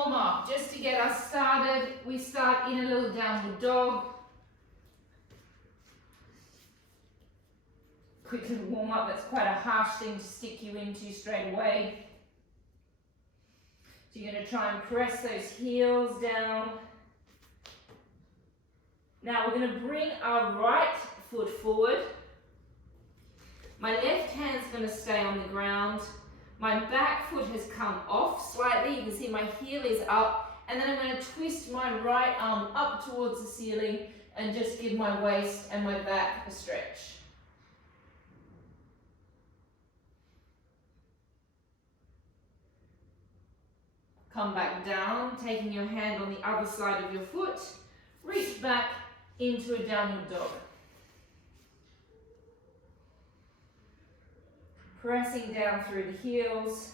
warm up, just to get us started. We start in a little downward dog. Quick little warm up, that's quite a harsh thing to stick you into straight away. So you're going to try and press those heels down. Now we're going to bring our right foot forward. My left hand's going to stay on the ground. My back foot has come off slightly. You can see my heel is up. And then I'm going to twist my right arm up towards the ceiling and just give my waist and my back a stretch. Come back down, taking your hand on the other side of your foot. Reach back into a downward dog. Pressing down through the heels.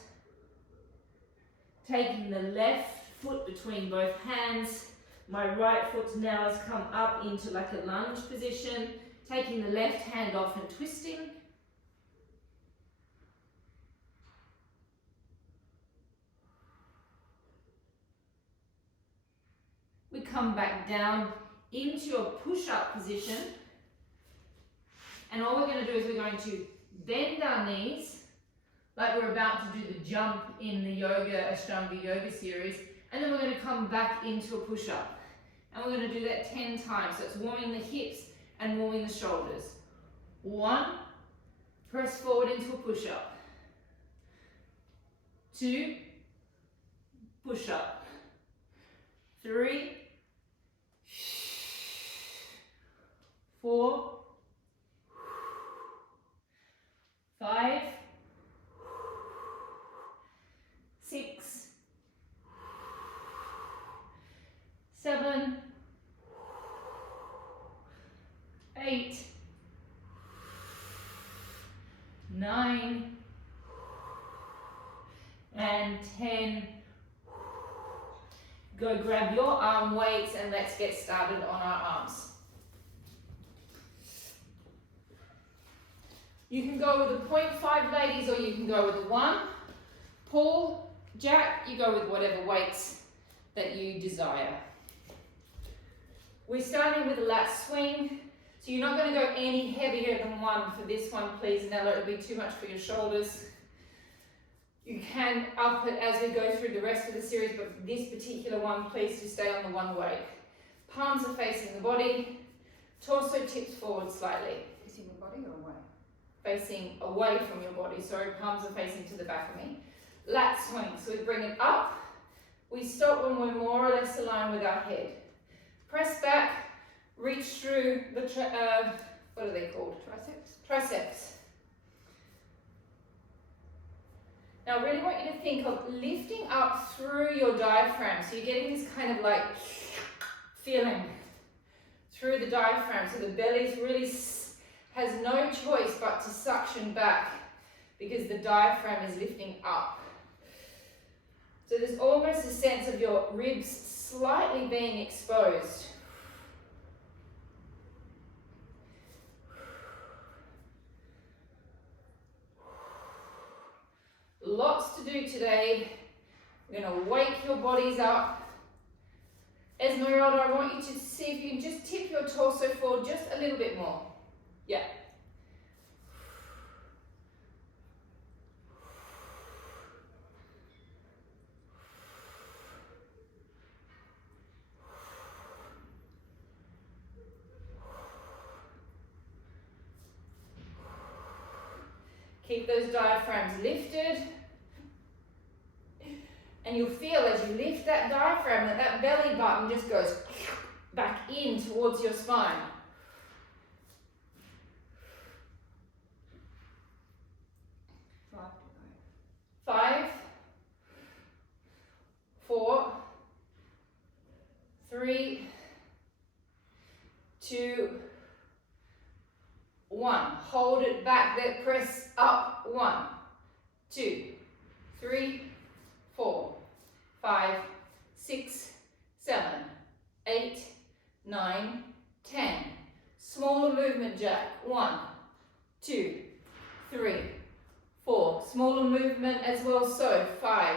Taking the left foot between both hands. My right foot now has come up into like a lunge position. Taking the left hand off and twisting. We come back down into a push-up position. And all we're going to do is we're going to bend our knees like we're about to do the jump in the yoga, Ashtanga yoga series. And then we're going to come back into a push-up. And we're going to do that 10 times. So it's warming the hips and warming the shoulders. 1, press forward into a push-up. 2, push-up. 3, 4, 5, 6, 7, 8, 9, and 10. Go grab your arm weights and let's get started on our arms. You can go with a 0.5 ladies, or you can go with a 1. Pull, jack, you go with whatever weights that you desire. We're starting with a lat swing. So you're not going to go any heavier than 1 for this one, please, Nella. It'll be too much for your shoulders. You can up it as we go through the rest of the series, but for this particular one, please just stay on the 1 weight. Palms are facing the body. Torso tips forward slightly. Facing the body or away? Facing away from your body. Sorry, palms are facing to the back of me. Lat swing. So we bring it up. We stop when we're more or less aligned with our head. Press back. Reach through the, what are they called? Triceps. Triceps. Now I really want you to think of lifting up through your diaphragm. So you're getting this kind of like feeling through the diaphragm. So the belly really has no choice but to suction back because the diaphragm is lifting up. So there's almost a sense of your ribs slightly being exposed. Lots to do today. We're going to wake your bodies up. Esmeralda, I want you to see if you can just tip your torso forward just a little bit more. Yeah. Keep those diaphragms lifted. And you'll feel as you lift that diaphragm that that belly button just goes back in towards your spine. Five, 4, 3, 2, 1. Hold it back there, press up. 1, 2, 3, 4, 5, 6, 7, 8, 9, 10. Smaller movement, Jack. 1, 2, 3, 4. Smaller movement as well, so 5,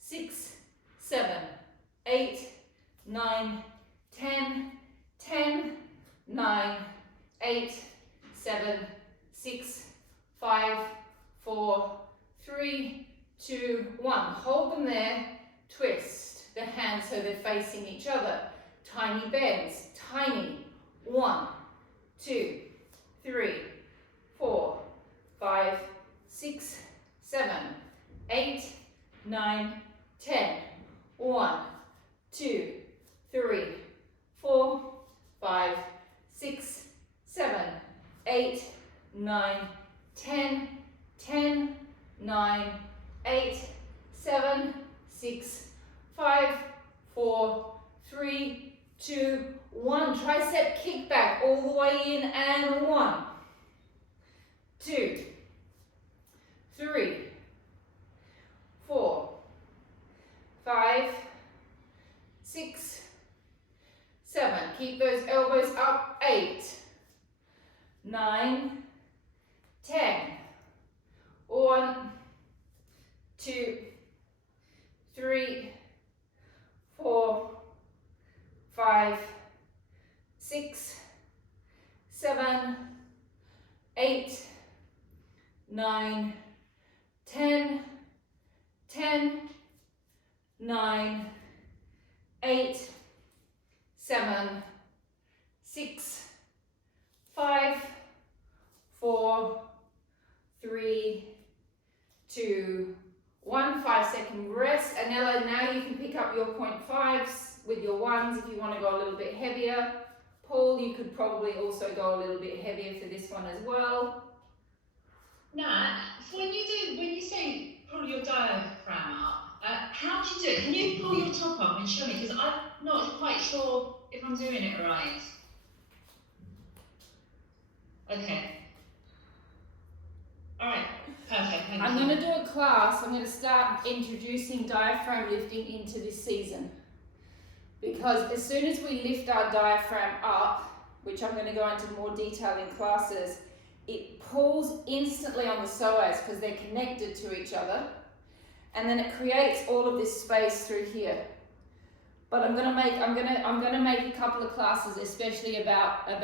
6, 7, 8, 9, 10, 10, 9, 8, 7, 6, 5, 4, 3, 2, 1. Hold them there, twist the hands so they're facing each other. Tiny bends, tiny. 1, 2, 3, 4, 5, 6, 7, 8, 9, 10. 1, 2, 3, 4, 5, 6, 7, 8, 9, 10, 10, 9, 8, 7, 6, 5, 4, 3, 2, 1. Tricep kickback all the way in and 1, 2, 3, 4, 5, 6, 7. Keep those elbows up. 8, 9, 10. 1, 2, 3, 4, 5, 6, 7, 8, 9, 10, 10, 9, 8, 7, 6, 5, 4, 3, 2, 1. 5-second rest. Anella, now you can pick up your 0.5s with your 1s if you want to go a little bit heavier. Paul, you could probably also go a little bit heavier for this one as well. Nat, so when you say pull your diaphragm up, how do you do it? Can you pull your top up and show me? Because I'm not quite sure if I'm doing it right. Okay. All right. Perfect. Thank you. I'm going to do a class. I'm going to start introducing diaphragm lifting into this season. Because as soon as we lift our diaphragm up, which I'm going to go into more detail in classes, it pulls instantly on the psoas because they're connected to each other, and then it creates all of this space through here. But I'm going to make a couple of classes, especially about the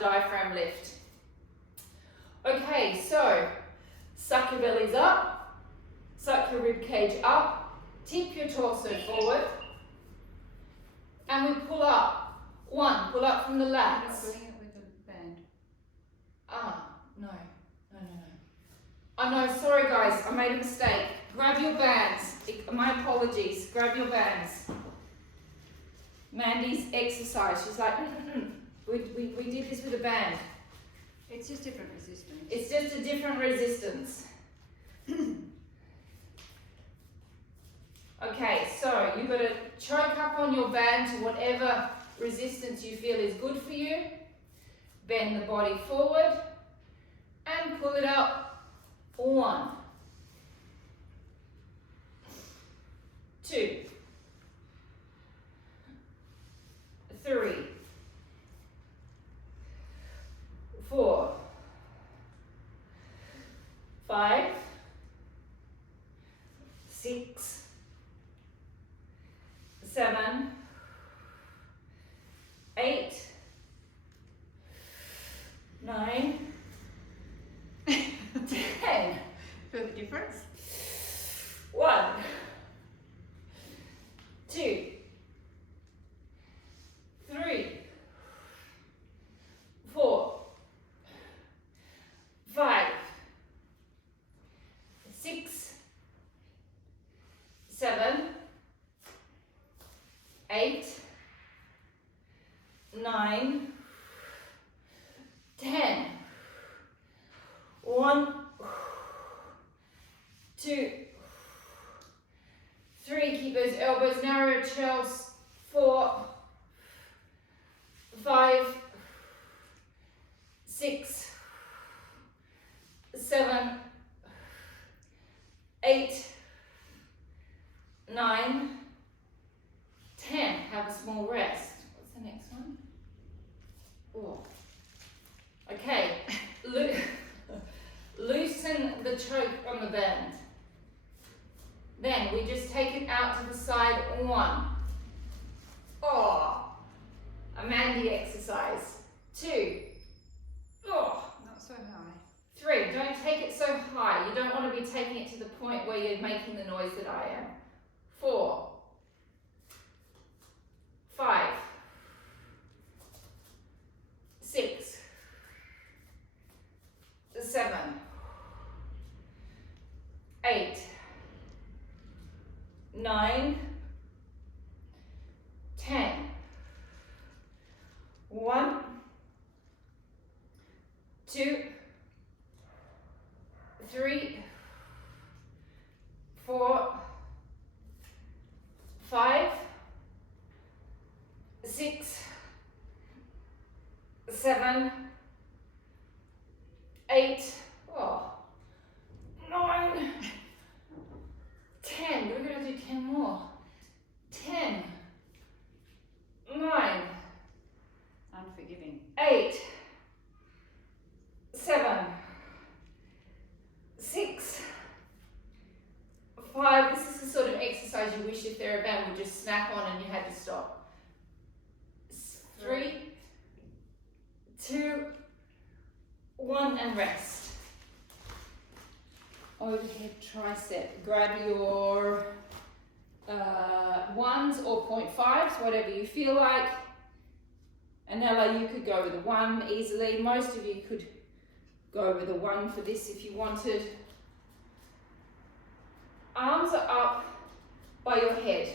diaphragm lift. Okay, so suck your bellies up, suck your rib cage up, tip your torso forward, and we pull up. 1, pull up from the lats. You're not doing it with a band. No. Oh no, sorry guys, I made a mistake. Grab your bands. My apologies. Grab your bands. Mandy's exercise. She's like, We did this with a band. It's just different resistance. It's just a different resistance. Okay, so you've got to choke up on your band to whatever resistance you feel is good for you. Bend the body forward and pull it up. 1, 2, 3, 4, 5, 6, 7, 8, 9, 10. Feel the difference? 1, 2, 3, 4, 5, 6, 7, 8, 9, 10. 1, 2, 3. Keep those elbows narrow, chest. 4, 5, 6, 7, 8, 9, 10. Have a small rest. What's the next one? Oh. Okay. Loosen the choke on the band. Then 10. We just take it out to the side. 1. Oh, a Mandy exercise. 2. Oh. Not so high. 3. Don't take it so high. You don't want to be taking it to the point where you're making the noise that I am. 4. 5. 6. 7. 8. 9. 10. 1. 2. 3. 4. 5. 6. 7. 8. Oh. 9. 10. We're going to do 10 more. 10. 9. Unforgiving. 8. 7. 6. 5. This is the sort of exercise you wish your TheraBand would just snap on and you had to stop. 3, 2, 1, and rest. Overhead tricep. Grab your 1s or 0.5s, whatever you feel like. Anella, you could go with a 1 easily. Most of you could go with a 1 for this if you wanted. Arms are up by your head.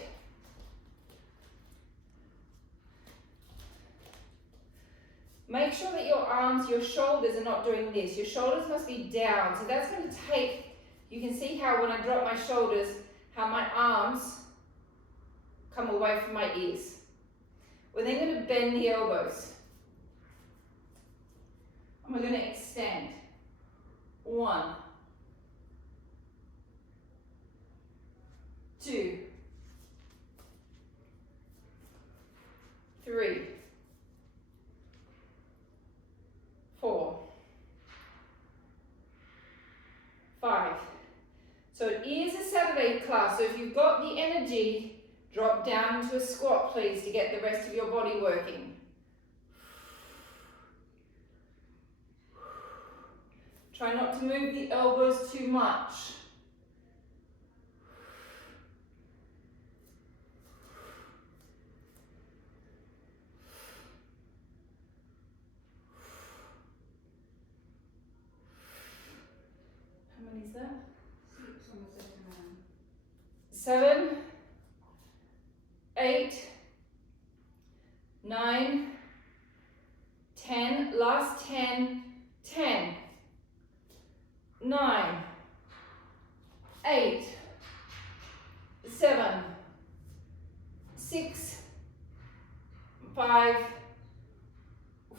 Make sure that your arms, your shoulders are not doing this. Your shoulders must be down. So that's going to take, you can see how when I drop my shoulders, how my arms come away from my ears. We're then going to bend the elbows. And we're going to extend. 1. 2. 3. 4. 5. So it is a Saturday class, so if you've got the energy, drop down into a squat please to get the rest of your body working. Try not to move the elbows too much. How many is that? 6 on the second arm. 7, 8, 9, 10, last 10, 10, 9, 8, 7, 6, 5,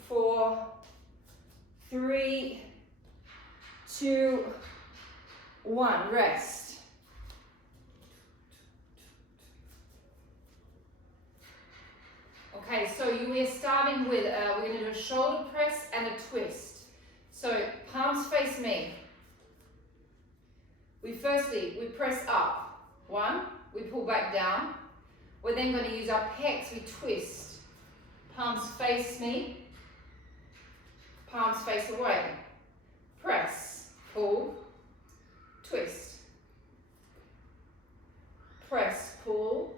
4, 3, 2, 1. Rest. Okay, so we're starting with, we're going to do a shoulder press and a twist. So palms face me. We press up. 1, we pull back down. We're then going to use our pecs, we twist. Palms face me. Palms face away. Press, pull, twist. Press, pull,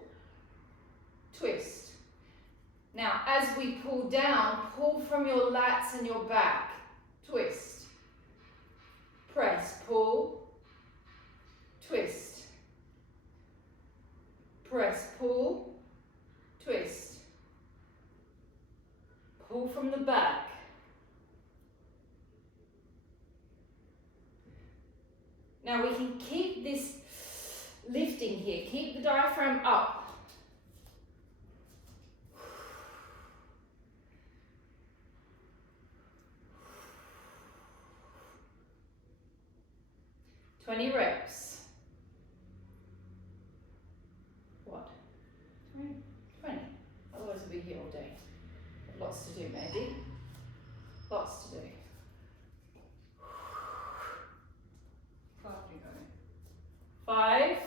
twist. Now, as we pull down, pull from your lats and your back. Twist. Press, pull, twist. Press, pull, twist. Pull from the back. Now we can keep this lifting here. Keep the diaphragm up. Twenty reps. What? 20. Otherwise we'll be here all day. Lots to do, maybe. Lots to do. 5 to go. 5,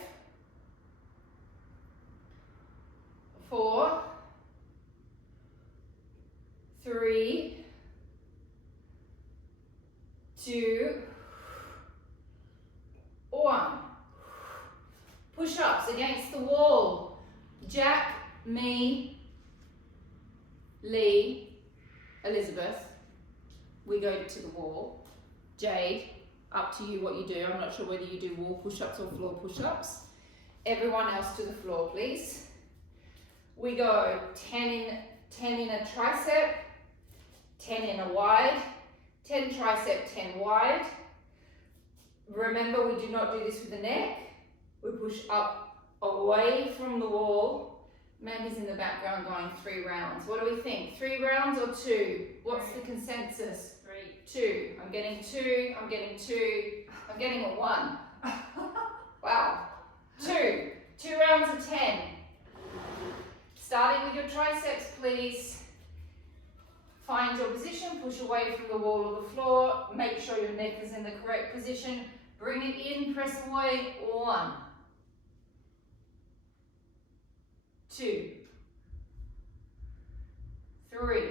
Push-ups against the wall. Jack, me, Lee, Elizabeth. We go to the wall. Jade, up to you what you do. I'm not sure whether you do wall push-ups or floor push-ups. Everyone else to the floor, please. We go 10 in a tricep, 10 in a wide, 10 tricep, 10 wide. Remember, we do not do this with the neck. We push up away from the wall. Mandy's in the background going 3 rounds. What do we think? 3 rounds or 2? What's the consensus? 2. I'm getting 2. I'm getting 2. I'm getting a 1. Wow. 2. 2 rounds of 10. Starting with your triceps, please. Find your position, push away from the wall or the floor. Make sure your neck is in the correct position. Bring it in, press away. 1. 2. 3.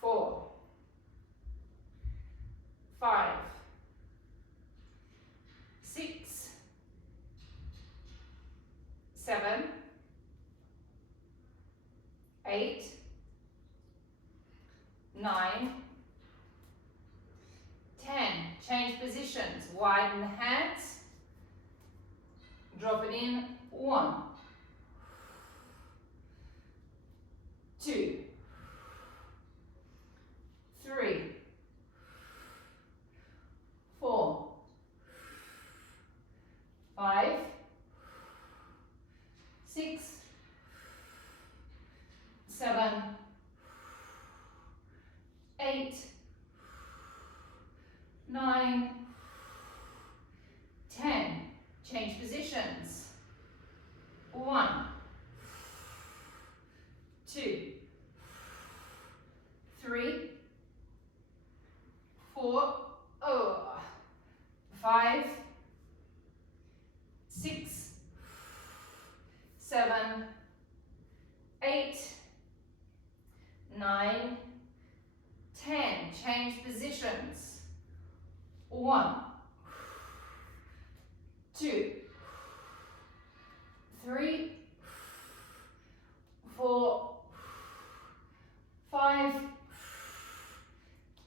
4. 5. 6. 7. 8. 9. 10. Change positions. Widen the hands. Drop it in. 1. 2. 3. 4. 5. 6. 7. 8. 9. 10. Change positions. 1. 2. 3. 4. 5. 6. 7. 8. 9. 10. Change positions. 1. 2. 3. 4. 5.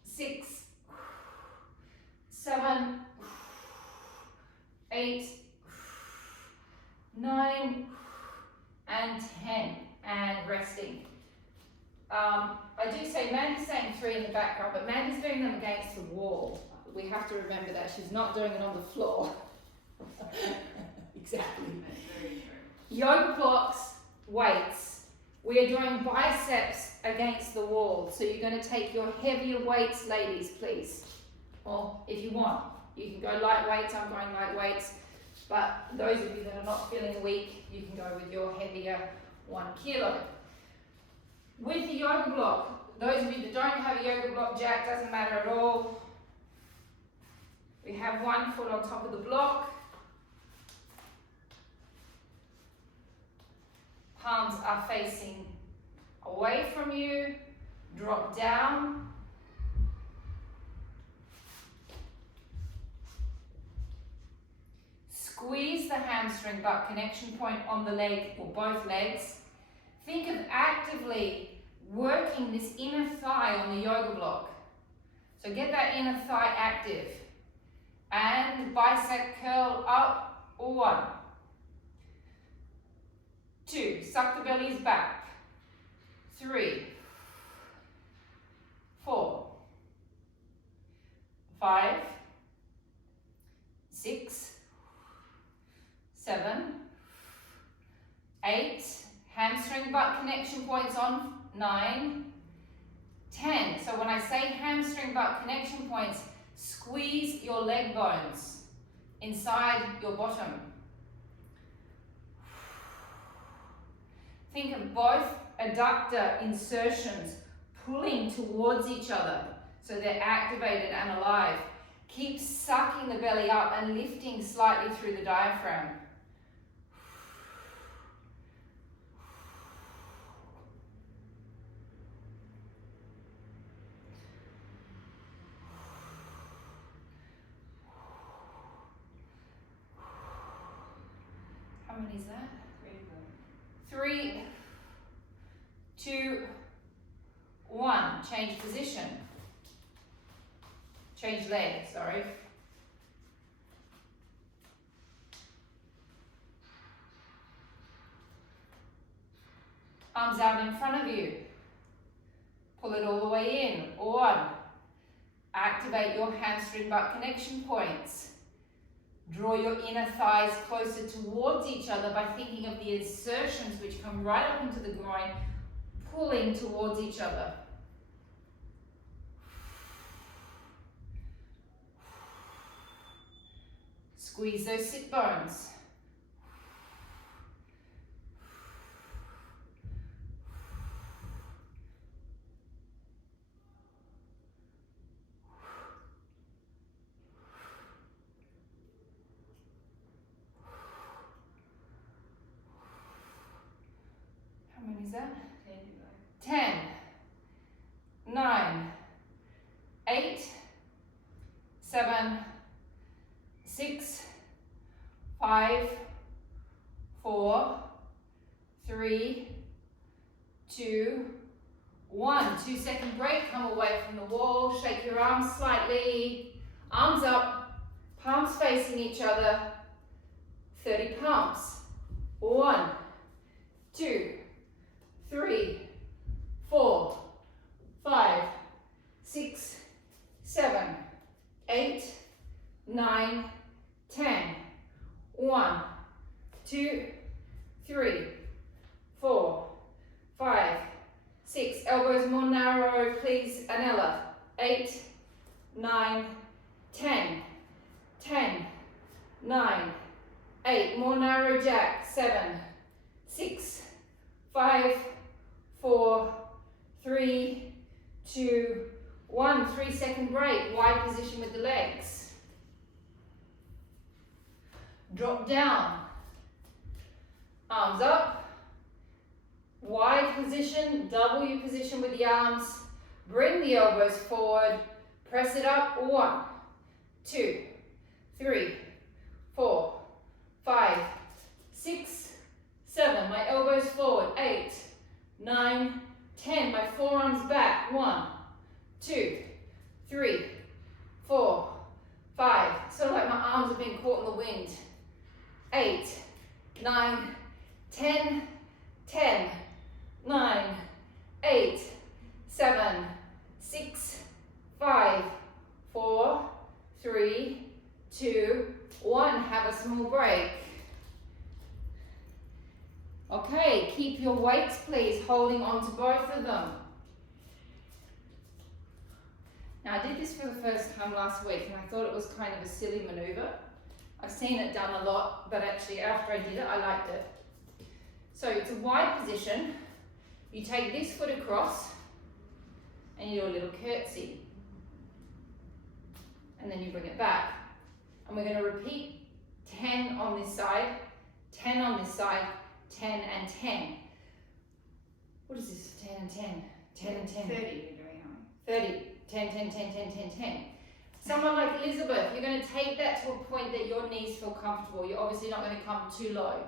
6. 7. 8. 9. And 10. And resting. I do say Mandy's saying 3 in the background, but Mandy's doing them against the wall. We have to remember that she's not doing it on the floor. Exactly. Yoga blocks, weights. We are doing biceps against the wall. So you're going to take your heavier weights, ladies, please. Or if you want, you can go light weights. I'm going light weights. But those of you that are not feeling weak, you can go with your heavier 1 kilo. With the yoga block, those of you that don't have a yoga block, Jack, doesn't matter at all. We have 1 foot on top of the block. Palms are facing away from you. Drop down. Squeeze the hamstring butt connection point on the leg or both legs. Think of actively working this inner thigh on the yoga block. So get that inner thigh active. And bicep curl up. 1. 2. Suck the bellies back. 3. 4. 5. 6. 7. 8. Hamstring butt connection points on. 9. 10. So when I say hamstring butt connection points, squeeze your leg bones inside your bottom. Think of both adductor insertions pulling towards each other so they're activated and alive. Keep sucking the belly up and lifting slightly through the diaphragm. many is that? 3 more. 3, 2, 1. Change position. Change leg, sorry. Arms out in front of you. Pull it all the way in. 1. Activate your hamstring butt connection points. Draw your inner thighs closer towards each other by thinking of the insertions which come right up into the groin, pulling towards each other. Squeeze those sit bones. How many is that? 10, 9, 8, 7, 6, 5, 4, 3, 2, 1. 2-second break. Come away from the wall. Shake your arms slightly. Arms up. Palms facing each other. 30 pumps. 1, 2, 3, 4, 5, 6, 7, 8, 9, 10. 1, 2, 3, 4, 5, 6. Elbows more narrow, please, Anella. 8, 9, 10. 10, 9, 8. More narrow, Jack. 7, 6, 5, 4, 3, 2, 1. 3-second break. Wide position with the legs. Drop down. Arms up. Wide position. W position with the arms. Bring the elbows forward. Press it up. 1, 2, 3, 4, 5, 6, 7. My elbows forward. 8, 9, 10. My forearms back. 1, 2, 3, 4, 5. Sort of like my arms have been caught in the wind. 8, 9, 10, 10, 9, 8, 7, 6, 5, 4, 3, 2, 1. Have a small break. Okay, keep your weights, please, holding on to both of them. Now, I did this for the first time last week, and I thought it was kind of a silly maneuver. I've seen it done a lot, but actually after I did it, I liked it. So it's a wide position. You take this foot across, and you do a little curtsy. And then you bring it back. And we're going to repeat 10 on this side, 10 on this side, 10 and 10. What is this? 10 and 10. 10 and 10. 30 you're doing, aren't you? 30. 10, 10, 10, 10, 10, 10. Someone like Elizabeth, you're going to take that to a point that your knees feel comfortable. You're obviously not going to come too low.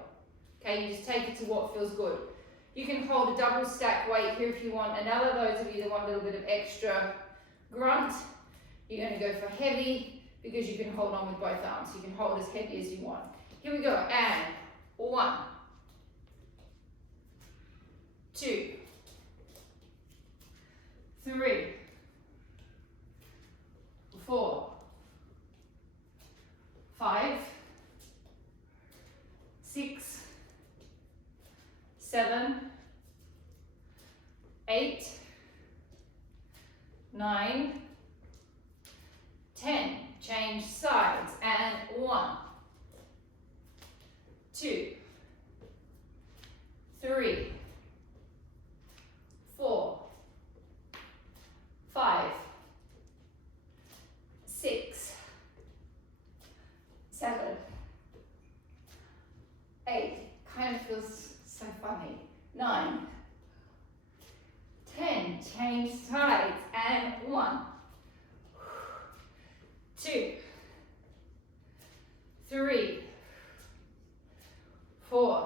Okay, you just take it to what feels good. You can hold a double stack weight here if you want. Another, those of you that want a little bit of extra grunt, you're going to go for heavy because you can hold on with both arms. You can hold as heavy as you want. Here we go, and 1, 2, 3, 4, 5, 6, 7, 8, 9, 10. Change sides, and 1, 2, 3, 4, 5, 6, 7, 8. Kind of feels so funny. 9, 10. Change sides, and 1, 2, 3, 4,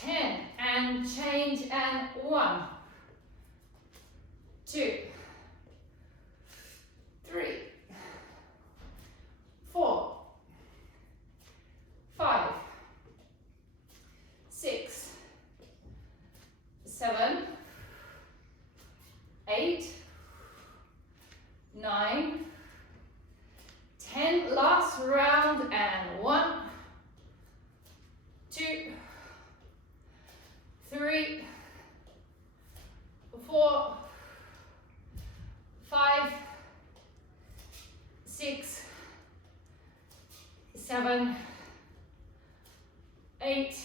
10, and change, and 1, 2, 3, 4, 5, 6, 7, 8, 9, 10, last round, and 1, 2, 3, 4, 5, 6, 7, 8,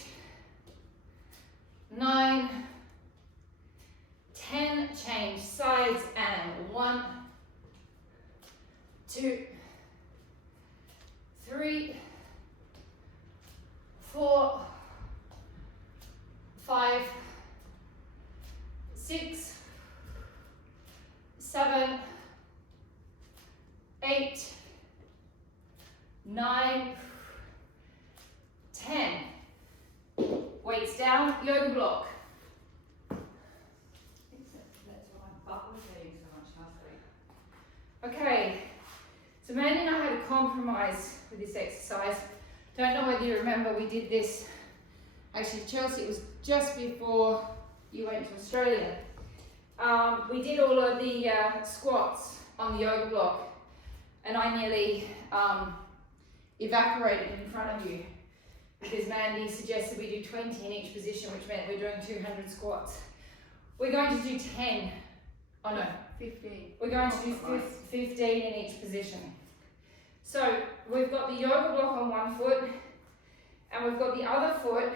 9, 10, change sides, and 1, 2, 3, 4, 5, 6, 7, 8, 9, 10. Weights down, yoga block. That's why my butt was hurting so much last week. Okay, so Mandy and I had a compromise with this exercise. Don't know whether you remember, we did this, actually Chelsea, it was just before you went to Australia. We did all of the squats on the yoga block, and I nearly evaporated in front of you because Mandy suggested we do 20 in each position, which meant we're doing 200 squats. We're going to do 10, oh no, 15. we're going to do 15 in each position. So we've got the yoga block on one foot, and we've got the other foot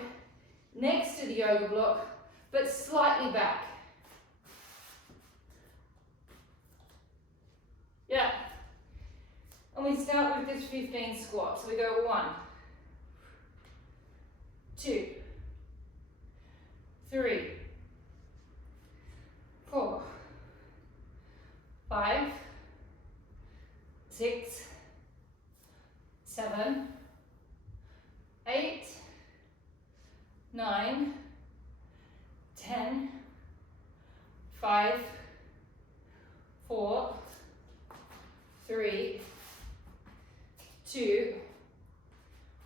next to the yoga block, but slightly back. Yeah. And we start with this 15 squat. So we go 1, 2, 3, 4, 5, 6, 7, 8, 9, 10, 5, 4, 3, 2,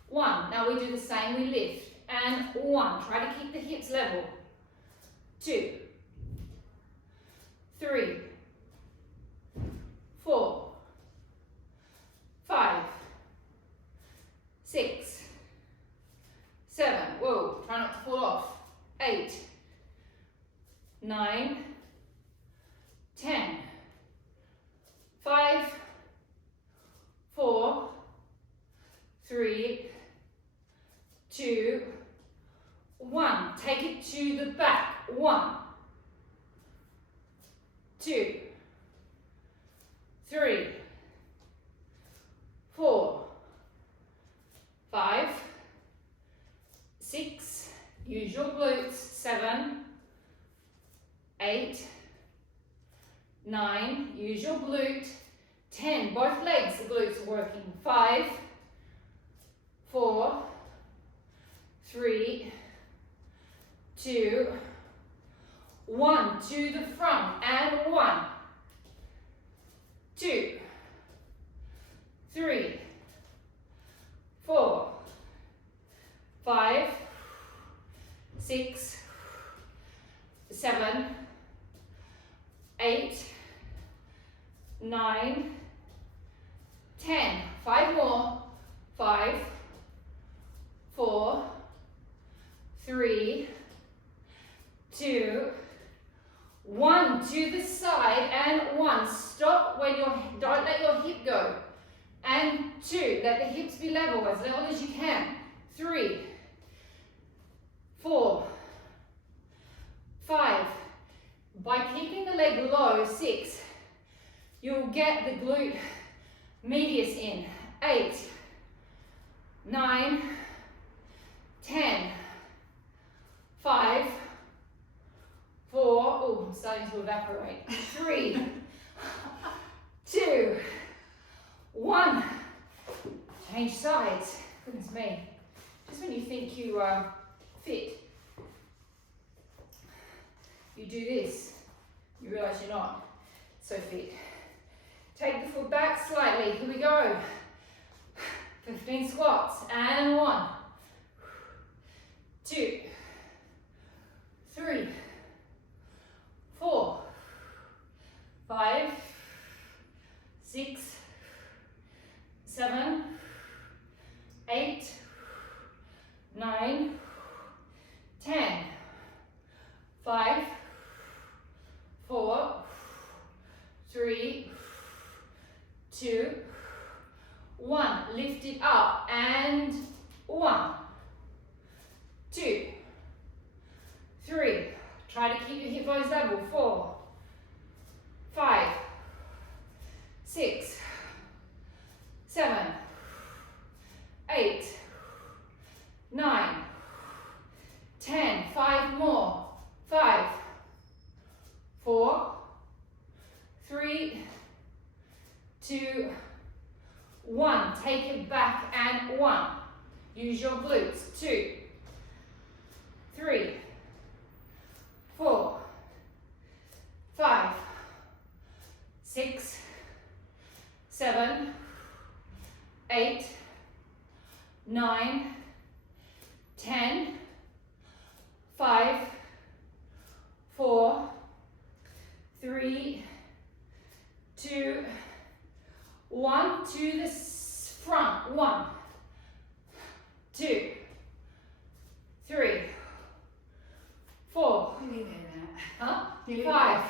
1. Now we do the same, we lift, and 1. Try to keep the hips level. 2, 3, 4, 5, 6, 7, whoa, try not to fall off, 8, 9, 10, 5, 4, 3, 2, 1. Take it to the back. 1, 2, 3, 4, 5, 6, use your glutes, 7, 8, 9, use your glute, 10, both legs, the glutes are working, 5, 4, 3, 2, 1, to the front, and 1, 2, 3, 4, 5, 6, 7, 8, 9, 10. 5 more. 5, 4, 3, 2, 1. To the side, and 1. Stop when don't let your hip go. And 2. Let the hips be level as you can. 3, 4, 5. By keeping the leg low, 6. You'll get the glute medius in. 8, 9, 10, 5, 4, oh, I'm starting to evaporate. 3, 2, 1. Change sides. Goodness me. Just when you think you are fit, you do this, you realise you're not so fit. Take the foot back slightly. Here we go. 15 squats. And 1, 2, 3, 4, 5, 6, 7, 8, 9, 10. 5, 4, 3, 2, 1. Lift it up and 1, 2, 3. Try to keep your hip bones level. 4, 5, 6, 7, 8, 9, 10. 5 more. 5, 4, 3, 2, 1. Take it back and 1. Use your glutes. 2, 3, 4, 5, 6, 7, 8, 9, 10, 5, 4, 3, 2, 1. To the front. 1, 2, 3, 4. Huh? 5,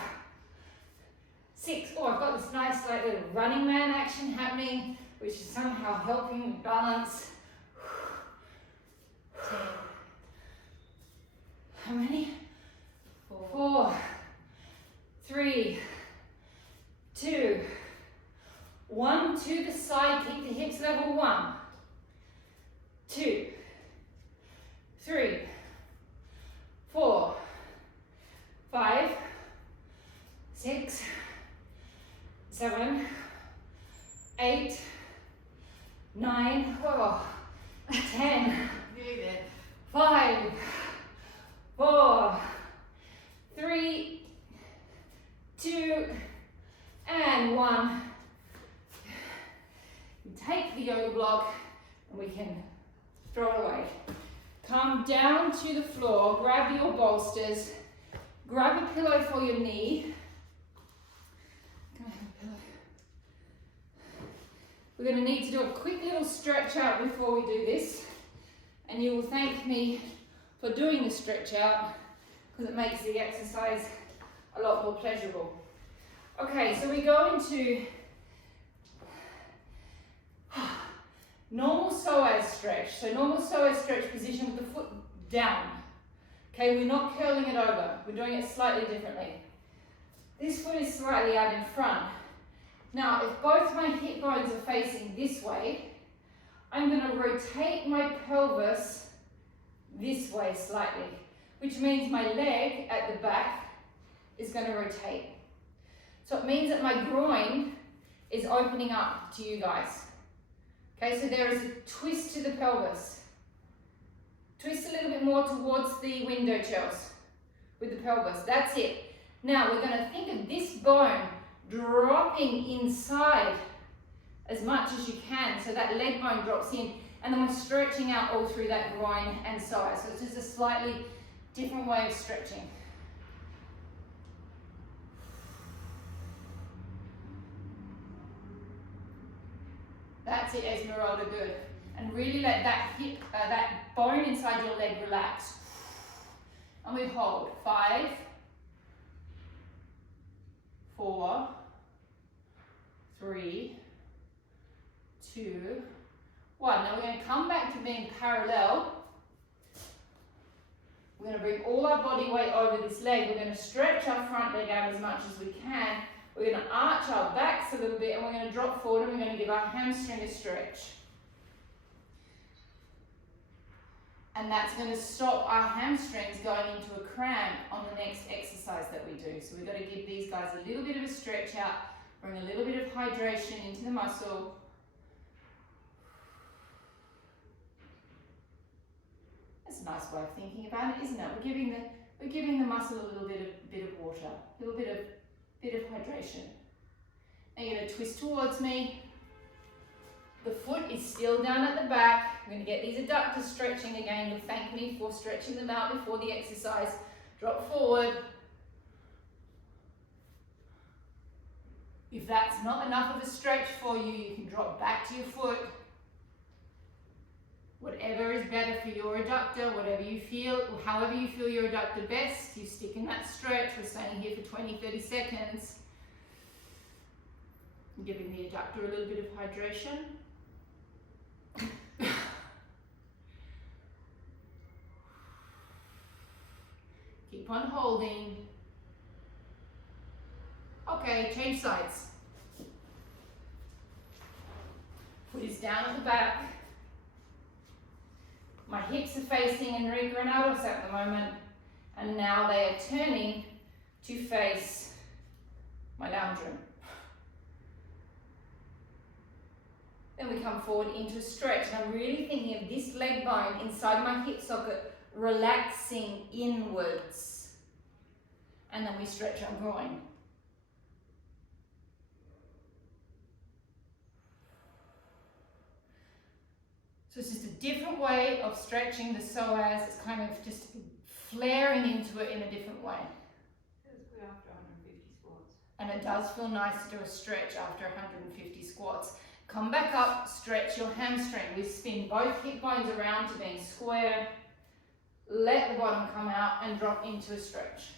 6. Oh, I've got this nice like little running man action happening, which is somehow helping balance. 10. How many? 4. 4, 3, 2, 1. To the side, keep the hips level. 1, 2, 3, 4, 5, 6, 7, 8, 9, 10. 5, 4, 3, 2, and 1. Take the yoga block and we can throw it away. Come down to the floor, grab your bolsters, grab a pillow for your knee. Can I have a pillow? We're going to need to do a quick little stretch out before we do this, and you will thank me for doing the stretch out because it makes the exercise a lot more pleasurable. Okay, so we go into normal psoas stretch. So normal psoas stretch position with the foot down. Okay, we're not curling it over. We're doing it slightly differently. This foot is slightly out in front. Now, if both my hip bones are facing this way, I'm going to rotate my pelvis this way slightly, which means my leg at the back is going to rotate. So it means that my groin is opening up to you guys. Okay, so there is a twist to the pelvis. Twist a little bit more towards the window shells with the pelvis. That's it. Now we're going to think of this bone dropping inside as much as you can, so that leg bone drops in, and then we're stretching out all through that groin and psoas. So it's just a slightly different way of stretching. That's it, Esmeralda, good. And really let that hip, that bone inside your leg relax. And we hold. 5, 4, 3, 2, 1. Now we're going to come back to being parallel. We're going to bring all our body weight over this leg. We're going to stretch our front leg out as much as we can. We're going to arch our backs a little bit, and we're going to drop forward, and we're going to give our hamstring a stretch. And that's going to stop our hamstrings going into a cramp on the next exercise that we do. So we've got to give these guys a little bit of a stretch out, bring a little bit of hydration into the muscle. That's a nice way of thinking about it, isn't it? We're giving the muscle a little bit of water, a little bit of hydration. Now you're going to twist towards me. The foot is still down at the back. We're going to get these adductors stretching again. You'll thank me for stretching them out before the exercise. Drop forward. If that's not enough of a stretch for you, you can drop back to your foot. Whatever is better for your adductor, whatever you feel, or however you feel your adductor best, you stick in that stretch. We're staying here for 20, 30 seconds. I'm giving the adductor a little bit of hydration. Keep on holding. Okay, change sides. Foot is down at the back. My hips are facing Enrique Granados at the moment, and now they are turning to face my lounge room. Then we come forward into a stretch, and I'm really thinking of this leg bone inside my hip socket relaxing inwards. And then we stretch our groin. So it's just a different way of stretching the psoas. It's kind of just flaring into it in a different way. Feels good after 150 squats. And it does feel nice to do a stretch after 150 squats. Come back up, stretch your hamstring. We spin both hip bones around to being square. Let the bottom come out and drop into a stretch.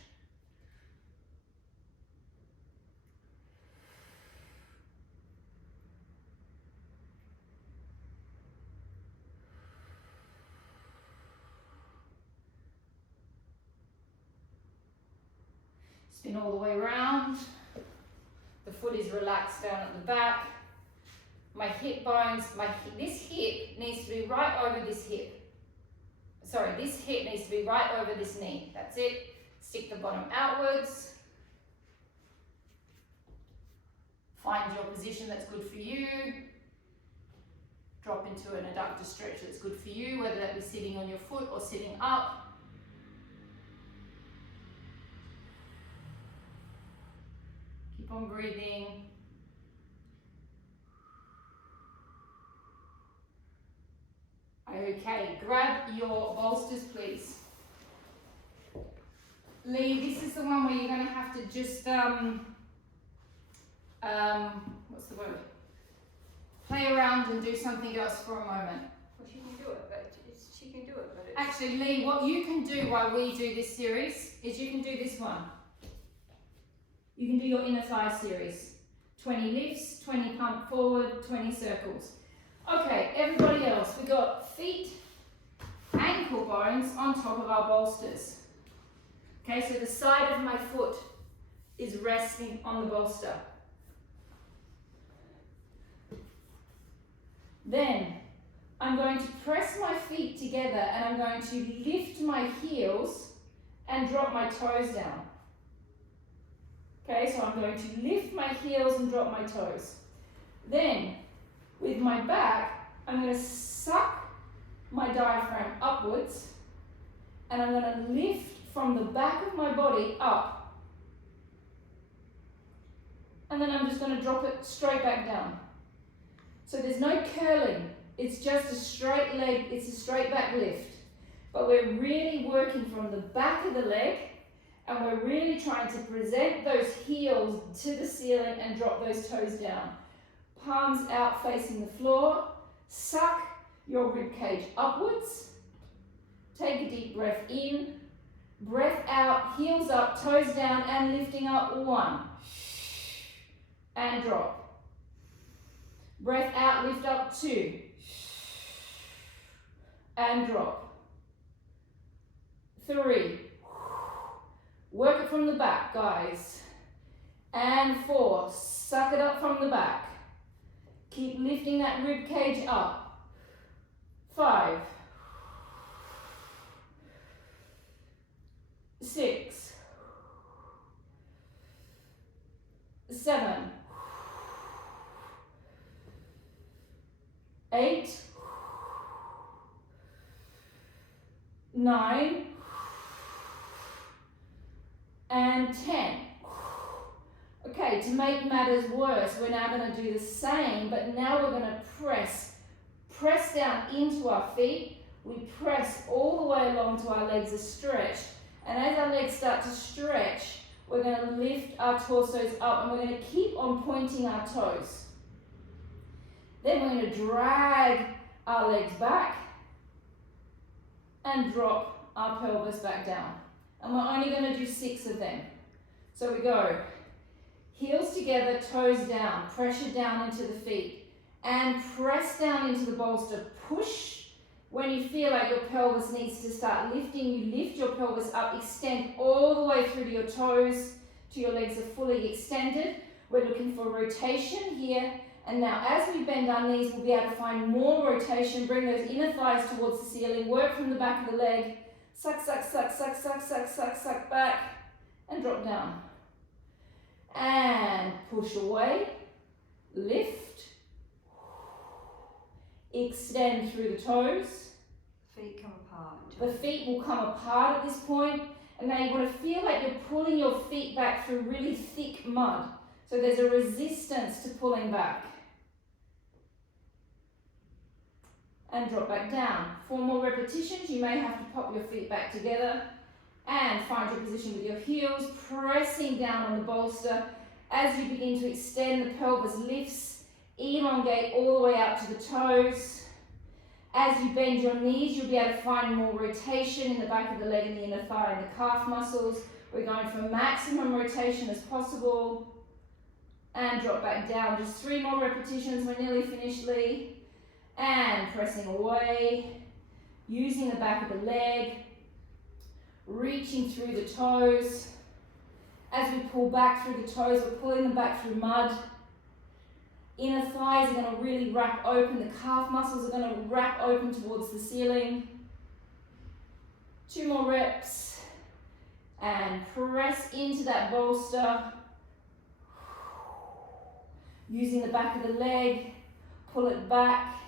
Spin all the way around. The foot is relaxed down at the back. My hip bones, this hip needs to be right over this hip. Sorry, this hip needs to be right over this knee. That's it. Stick the bottom outwards. Find your position that's good for you. Drop into an adductor stretch that's good for you, whether that be sitting on your foot or sitting up. Keep on breathing. Okay, grab your bolsters, please. Lee, this is the one where you're going to have to just, what's the word? Play around and do something else for a moment. Well, she can do it, but she can do it, but it's... Actually, Lee, what you can do while we do this series is you can do this one. You can do your inner thigh series. 20 lifts, 20 pump forward, 20 circles. Okay, everybody else, we got feet, ankle bones on top of our bolsters. Okay, so the side of my foot is resting on the bolster. Then I'm going to press my feet together and I'm going to lift my heels and drop my toes down. Okay, so I'm going to lift my heels and drop my toes. Then, with my back, I'm going to suck my diaphragm upwards and I'm going to lift from the back of my body up. And then I'm just going to drop it straight back down. So there's no curling, it's just a straight leg, it's a straight back lift. But we're really working from the back of the leg and we're really trying to present those heels to the ceiling and drop those toes down. Palms out facing the floor. Suck your rib cage upwards. Take a deep breath in. Breath out, heels up, toes down, and lifting up. 1. And drop. Breath out, lift up. 2. And drop. 3. Work it from the back, guys. And 4. Suck it up from the back. Keep lifting that rib cage up. 5. 6. 7. 8. 9. and 10. Okay, to make matters worse, we're now going to do the same, but now we're going to press down into our feet. We press all the way along to our legs are stretched, and as our legs start to stretch, we're going to lift our torsos up, and we're going to keep on pointing our toes. Then we're going to drag our legs back and drop our pelvis back down. And we're only going to do 6 of them. So we go heels together, toes down, pressure down into the feet, and press down into the bolster. Push. When you feel like your pelvis needs to start lifting, you lift your pelvis up, extend all the way through to your toes, till your legs are fully extended. We're looking for rotation here. And now as we bend our knees, we'll be able to find more rotation, bring those inner thighs towards the ceiling, work from the back of the leg, suck, suck, suck, suck, suck, suck, suck, suck back, and drop down. And push away, lift, extend through the toes. Feet come apart. The feet will come apart at this point, and now you want to feel like you're pulling your feet back through really thick mud. So there's a resistance to pulling back. And drop back down. 4 more repetitions. You may have to pop your feet back together and find your position with your heels, pressing down on the bolster. As you begin to extend, the pelvis lifts, elongate all the way out to the toes. As you bend your knees, you'll be able to find more rotation in the back of the leg and the inner thigh and the calf muscles. We're going for maximum rotation as possible. And drop back down. Just 3 more repetitions. We're nearly finished, Lee. And pressing away, using the back of the leg, reaching through the toes. As we pull back through the toes, we're pulling them back through mud. Inner thighs are going to really wrap open. The calf muscles are going to wrap open towards the ceiling. 2 more reps. And press into that bolster. Using the back of the leg, pull it back.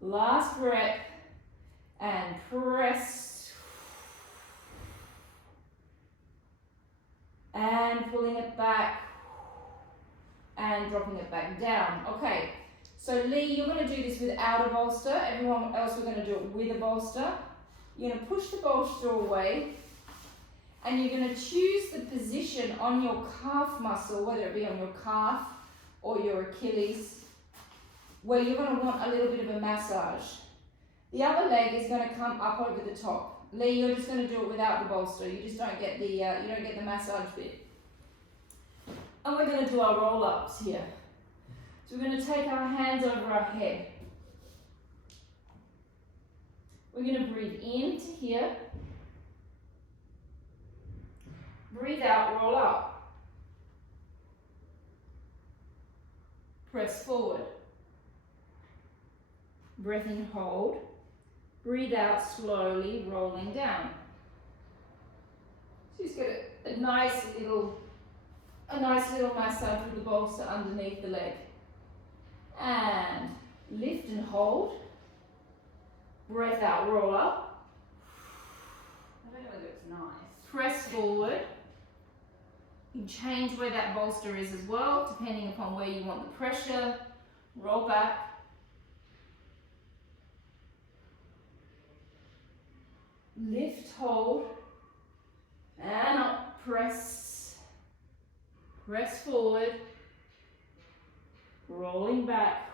Last rep, and press. And pulling it back, and dropping it back down. Okay, so Lee, you're going to do this without a bolster. Everyone else, we're going to do it with a bolster. You're going to push the bolster away, and you're going to choose the position on your calf muscle, whether it be on your calf or your Achilles, where you're going to want a little bit of a massage. The other leg is going to come up over the top. Lee, you're just going to do it without the bolster. You just don't get the massage bit. And we're going to do our roll-ups here. So we're going to take our hands over our head. We're going to breathe in to here. Breathe out, roll up. Press forward. Breath in, hold. Breathe out slowly, rolling down. So just get a nice little massage with the bolster underneath the leg. And lift and hold. Breath out, roll up. I don't know whether it's nice. Press forward. You can change where that bolster is as well, depending upon where you want the pressure. Roll back. Lift, hold, and up, press. Press forward. Rolling back.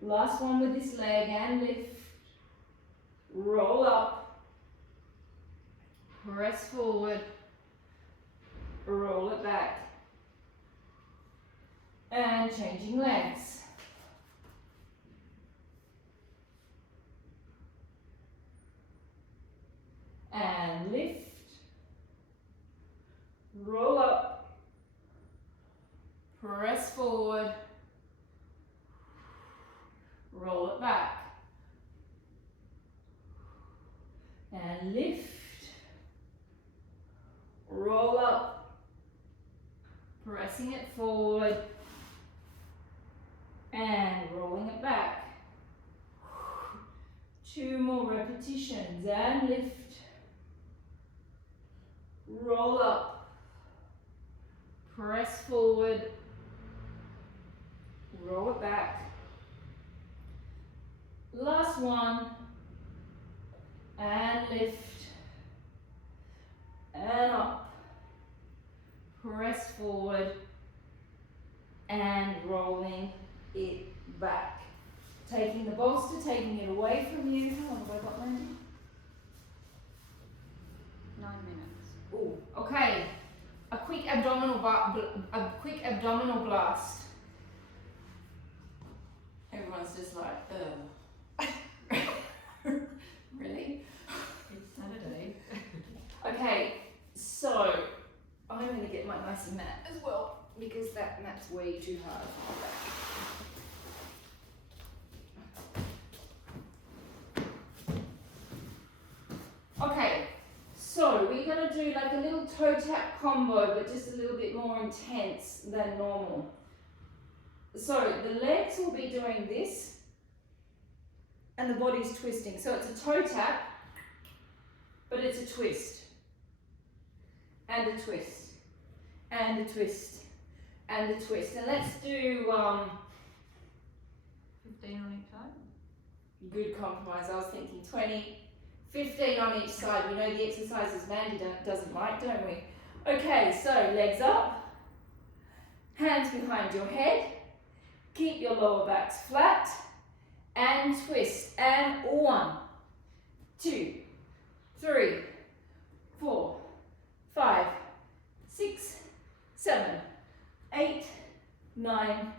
Last one with this leg, and lift. Roll up. Press forward. Roll it back. And changing legs. And lift, roll up, press forward, roll it back, and lift, roll up, pressing it forward, and rolling it back. 2 repetitions. And lift. Roll up. Press forward. Roll it back. Last one. And lift. And up. Press forward. And rolling it back. Taking the bolster, taking it away from you. How long have I got, Mandy? 9 minutes. Ooh, okay. A quick abdominal blast. Everyone's just like, ugh. Really? It's Saturday. Okay, so I'm going to get my nice mat as well because that mat's way too hard for my back. Okay, so we're going to do like a little toe tap combo, but just a little bit more intense than normal. So the legs will be doing this, and the body's twisting. So it's a toe tap, but it's a twist, and a twist, and a twist, and a twist. And let's do 15 on each side. good compromise. I was thinking 20. 15 on each side. We know the exercises Mandy doesn't like, don't we? Okay, so legs up, hands behind your head, keep your lower backs flat, and twist. And 1, 2, 3, 4, 5, 6, 7, 8, 9,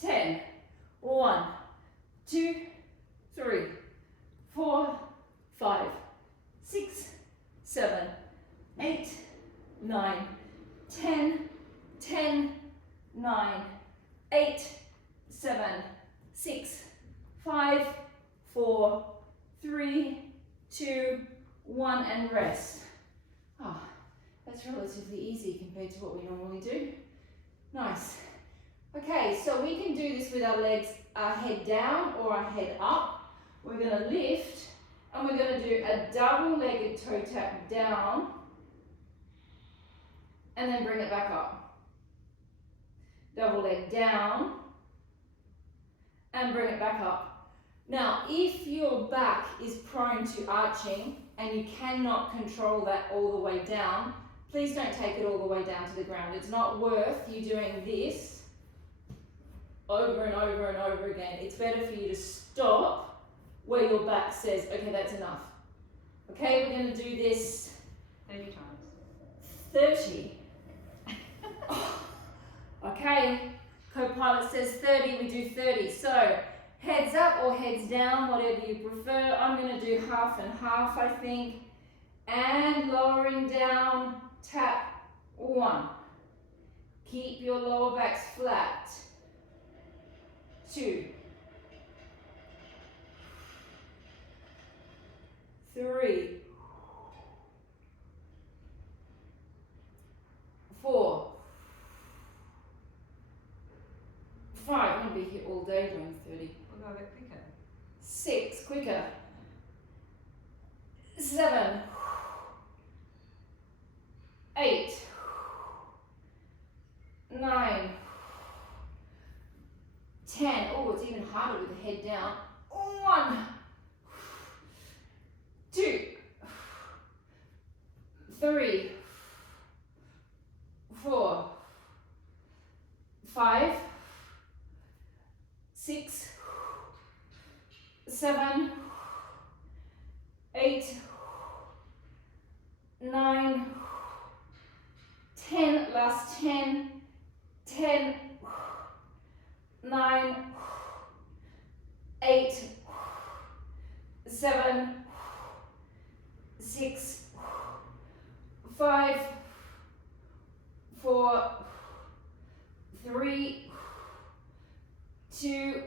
10. 1, 2, 3, 4, 5, 6, 7, 8, 9, 10, 10, 9, 8, 7, 6, 5, 4, 3, 2, 1, and rest. Ah, that's relatively easy compared to what we normally do. Nice. Okay, so we can do this with our legs, our head down or our head up. We're going to lift. And we're going to do a double-legged toe tap down and then bring it back up. Double leg down and bring it back up. Now, if your back is prone to arching and you cannot control that all the way down, please don't take it all the way down to the ground. It's not worth you doing this over and over and over again. It's better for you to stop where your back says, okay, that's enough. Okay, we're going to do this 30 times. 30. Okay, co-pilot says 30, we do 30. So, heads up or heads down, whatever you prefer. I'm going to do half and half, I think. And lowering down, tap 1. Keep your lower backs flat. 2. 3, 4, 5. I'm going to be here all day doing 30. We'll go a bit quicker. 6, quicker. 7, 8, 9, 10. Oh, it's even harder with the head down. 1, 2, 3, 4, 5, 6, 7, 8, 9, 10, last 10, 10, 9, 8, 7, 6, 5, 4, 3, 2,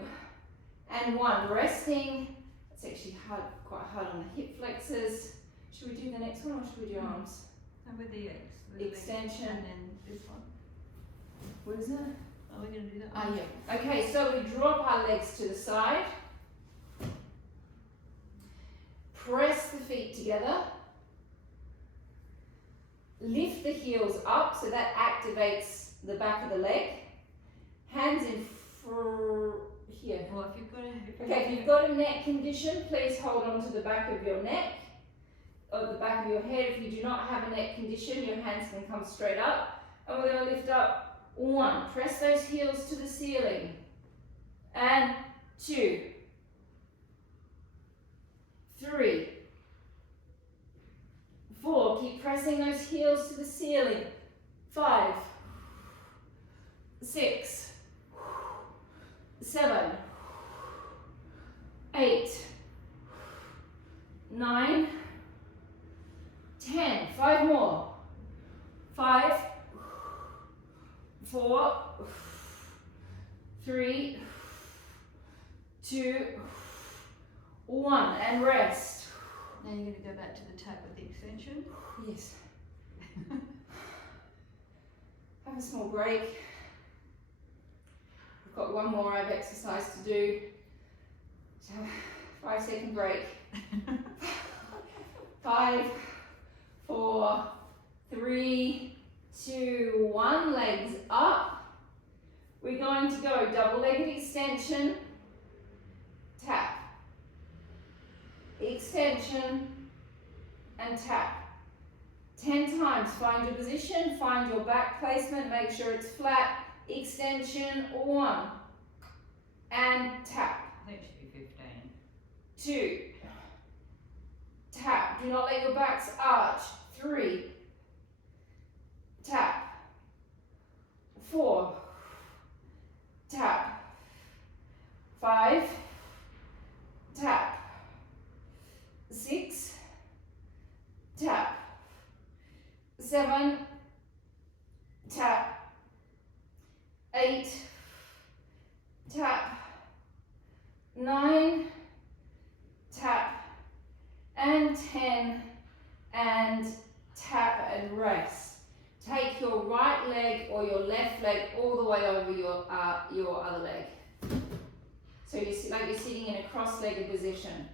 and 1. Resting. It's actually hard, quite hard on the hip flexors. Should we do the next one or should we do arms? And with the Extension. and then this one. What is it? Are we going to do that? Ah, yeah. Okay, so we drop our legs to the side. press the feet together. Lift the heels up so that activates the back of the leg. Hands in here. Well, if you've got Okay, if you've got a neck condition, please hold on to the back of your neck or the back of your head. If you do not have a neck condition, your hands can come straight up. And we're going to lift up 1. Press those heels to the ceiling. And 2. 3. 4. Keep pressing those heels to the ceiling. 5. 6. 7, 8, 9, 10. 5 more. 5, 4, 3, 2, 1, and rest. Now you're going to go back to the tap with the extension. Yes. Have a small break. We've got one more ab exercise to do. So 5-second break. 5, 4, 3, 2, 1. Legs up. We're going to go double-legged extension, tap, extension, and tap. 10 times. Find your position, find your back placement, make sure it's flat. Extension, 1, and tap. I think it should be 15. 2, tap. Do not let your backs arch. 3, tap. 4, tap. 5, tap. 6, tap. 7, tap. 8, tap. 9, tap. And 10, and tap and rest. Take your right leg or your left leg all the way over your other leg. So you see, like you're sitting in a cross-legged position.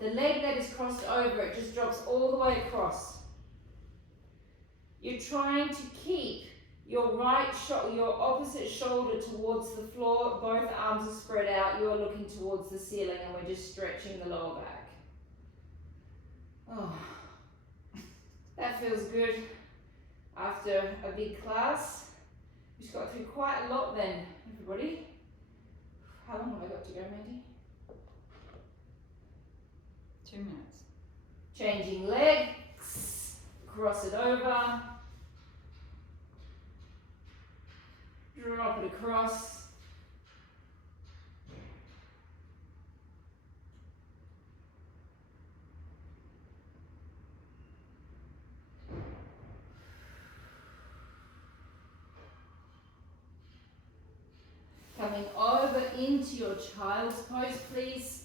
The leg that is crossed over, it just drops all the way across. You're trying to keep your your opposite shoulder towards the floor. Both arms are spread out. You are looking towards the ceiling, and we're just stretching the lower back. Oh, that feels good after a big class. We just got through quite a lot then, everybody. How long have I got to go, Mandy? 2 minutes. Changing legs, cross it over, drop it across. Coming over into your child's pose, please.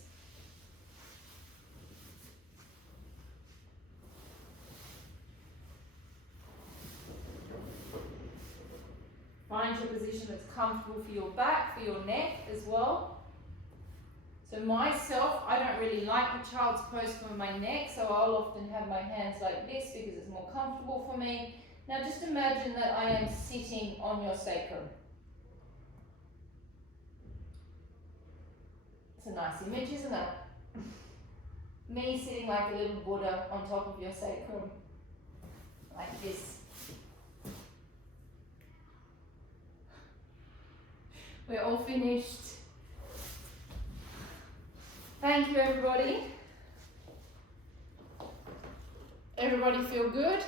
Find your position that's comfortable for your back, for your neck as well. So myself, I don't really like the child's pose for my neck, so I'll often have my hands like this because it's more comfortable for me. Now just imagine that I am sitting on your sacrum. It's a nice image, isn't it? Me sitting like a little Buddha on top of your sacrum, like this. We're all finished. Thank you, everybody. Everybody feel good?